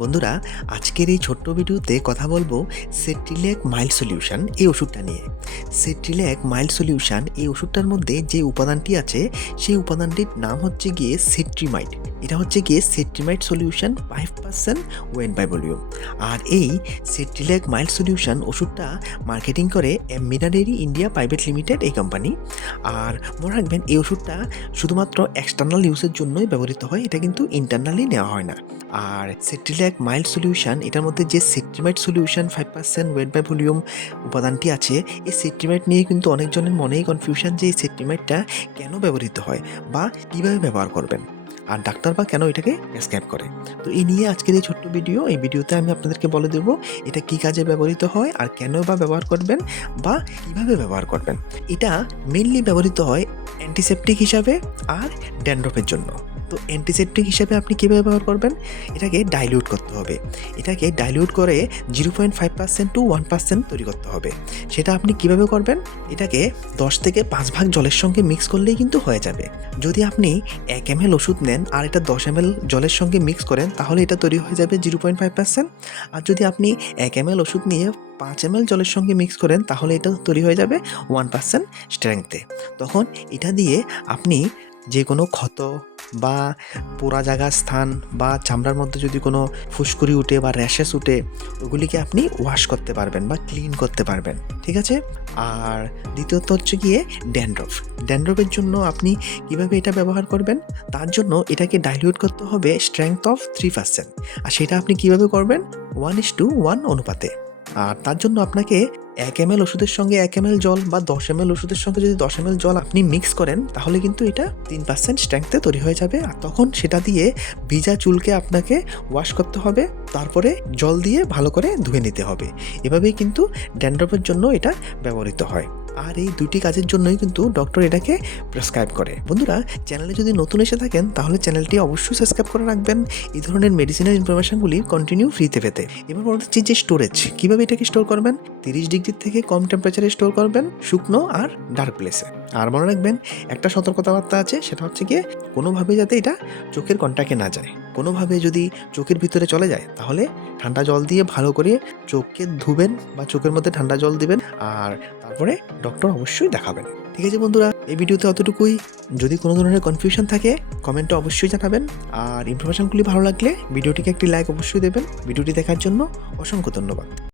বন্ধুরা, আজকের এই ছোট্ট ভিডিওতে কথা বলবো সেট্রিলেক মাইল্ড সলিউশন এই ওষুধটা নিয়ে। সেট্রিলেক মাইল্ড সলিউশন এই ওষুধটার মধ্যে যে উপাদানটি আছে সেই উপাদানটির নাম হচ্ছে গিয়ে সেট্রিমাইড। এটা হচ্ছে গিয়ে সেট্রিমাইড সলিউশন 5% ওয়েট বাই ভলিউম। আর এই সেট্রিলেক মাইল্ড সলিউশন ওষুধটা মার্কেটিং করে মিনারেরি ইন্ডিয়া প্রাইভেট লিমিটেড এই কোম্পানি। আর মনে রাখবেন এই ওষুধটা শুধুমাত্র এক্সটার্নাল ইউজের জন্যই ব্যবহৃত হয়, এটা কিন্তু ইন্টারনালি নেওয়া হয় না। আর সেট্রিলেক মাইল্ড সলিউশন এটার মধ্যে যে সেট্রিমাইড সলিউশন 5% ওয়েট বাই ভলিউম উপাদানটি আছে, এই সেট্রিমাইড নিয়ে কিন্তু অনেকজনের মনেই কনফিউশন যে এই সেট্রিমাইডটা কেন ব্যবহৃত হয় বা কীভাবে ব্যবহার করবেন, আর ডাক্তার বা কেন এটাকে প্রেসক্রাইব করে। তো এই নিয়ে আজকের এই ছোট্ট ভিডিও, এই ভিডিওতে আমি আপনাদেরকে বলে দেবো এটা কী কাজে ব্যবহৃত হয় আর কেন বা ব্যবহার করবেন বা কীভাবে ব্যবহার করবেন। এটা মেনলি ব্যবহৃত হয় অ্যান্টিসেপটিক হিসাবে আর ড্যান্ড্রফের জন্য। তো অ্যান্টিসেপটিক হিসাবে আপনি কীভাবে ব্যবহার করবেন, এটাকে ডাইলিউট করতে হবে। এটাকে ডাইলিউট করে 0.5% টু 1% তৈরি করতে হবে। সেটা আপনি কিভাবে করবেন, এটাকে 10 থেকে 5 ভাগ জলের সঙ্গে মিক্স করলেই কিন্তু হয়ে যাবে। যদি আপনি 1 ml ওষুধ নেন আর এটা 10 ml জলের সঙ্গে মিক্স করেন তাহলে এটা তৈরি হয়ে যাবে 0.5%। আর যদি আপনি 1 ml ওষুধ নিয়ে 5 ml জলের সঙ্গে মিক্স করেন তাহলে এটা তৈরি হয়ে যাবে 1% স্ট্রেংথে। তখন এটা দিয়ে আপনি যে কোনো ক্ষত বা পোড়া জায়গার স্থান বা চামড়ার মধ্যে যদি কোনো ফুসকুড়ি উঠে বা র্যাশেস উঠে ওগুলিকে আপনি ওয়াশ করতে পারবেন বা ক্লিন করতে পারবেন, ঠিক আছে। আর দ্বিতীয়ত হচ্ছে গিয়ে ড্যান্ড্রফের জন্য আপনি কিভাবে এটা ব্যবহার করবেন, তার জন্য এটাকে ডাইলিউট করতে হবে স্ট্রেংথ অফ 3%। আর সেটা আপনি কিভাবে করবেন, 1:1 অনুপাতে। আর তার জন্য আপনাকে 1 ml ওষুধের সঙ্গে 1 ml জল বা 10 ml ওষুধের সঙ্গে যদি 10 ml জল আপনি মিক্স করেন তাহলে কিন্তু এটা 3% স্ট্রেংথে তৈরি হয়ে যাবে। আর তখন সেটা দিয়ে ভিজা চুলকে আপনাকে ওয়াশ করতে হবে, তারপরে জল দিয়ে ভালো করে ধুয়ে নিতে হবে। এভাবেই কিন্তু ড্যান্ড্রফের জন্য এটা ব্যবহৃত হয়। আর এই দুটি কাজের জন্যই কিন্তু ডক্টর এটাকে প্রেসক্রাইব করে। বন্ধুরা, চ্যানেলে যদি নতুন এসে থাকেন তাহলে চ্যানেলটি অবশ্যই সাবস্ক্রাইব করে রাখবেন এই ধরনের মেডিসিনের ইনফরমেশনগুলি কন্টিনিউ ফ্রিতে পেতে। এবার বলতে চাচ্ছি যে স্টোরেজ, কীভাবে এটাকে স্টোর করবেন, 30 ডিগ্রির থেকে কম টেম্পারেচারে স্টোর করবেন, শুকনো আর ডার্ক প্লেসে। আর মনে রাখবেন একটা সতর্কতাবার্তা আছে, সেটা হচ্ছে গিয়ে কোনোভাবে যাতে এটা চোখের কন্টাক্টে না যায়। কোনোভাবে যদি চোখের ভিতরে চলে যায় তাহলে ঠান্ডা জল দিয়ে ভালো করে চোখকে ধুবেন বা চোখের মধ্যে ঠান্ডা জল দিবেন, আর তারপরে ডক্টর অবশ্যই দেখাবেন। ঠিক আছে বন্ধুরা, এই ভিডিওতে অতটুকুই। যদি কোনো ধরনের কনফিউশন থাকে কমেন্টে অবশ্যই জানাবেন। আর ইনফরমেশনগুলি ভালো লাগলে ভিডিওটিকে একটি লাইক অবশ্যই দেবেন। ভিডিওটি দেখার জন্য অসংখ্য ধন্যবাদ।